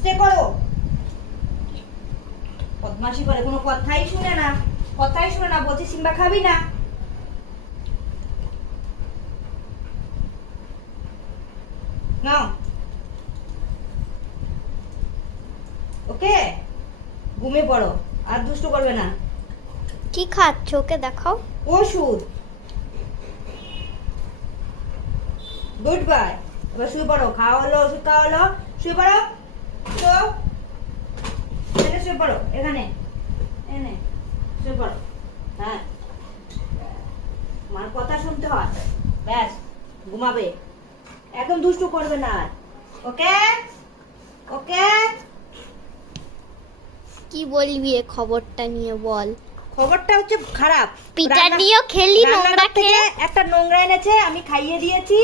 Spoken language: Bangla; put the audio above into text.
স্টে করো। বদমাশি করে, কোনো কথাই শুনে না, কথাই শুনে না। বলছি সিম্বা খাবি না? নাও, ওকে ঘুমিয়ে পড়ো, আর দুষ্টু করবে না। কি খাচ্ছ ওকে দেখাও। ওষুধ। Good bye. এবার শুয়ে পড়ো, খাওয়া হলো, ওষুধ খাওয়া হলো, শুয়ে পড়ো। তো এখানে শুয়ে পড়ো, এখানে এখানে শুয়ে পড়ো। হ্যাঁ, মার কথা শুনতে হয়, ব্যাস ঘুমাবে, একদম দুষ্টু করবে না আর। ওকে ওকে। কি বলবি এ খবরটা নিয়ে বল। খবরটা হচ্ছে খারাপ। পিঠা নিয়েও খেলি নোংরা রান্নাঘর থেকে খেয়ে। একটা নোংরা এনেছে, আমি খাইয়ে দিয়েছি।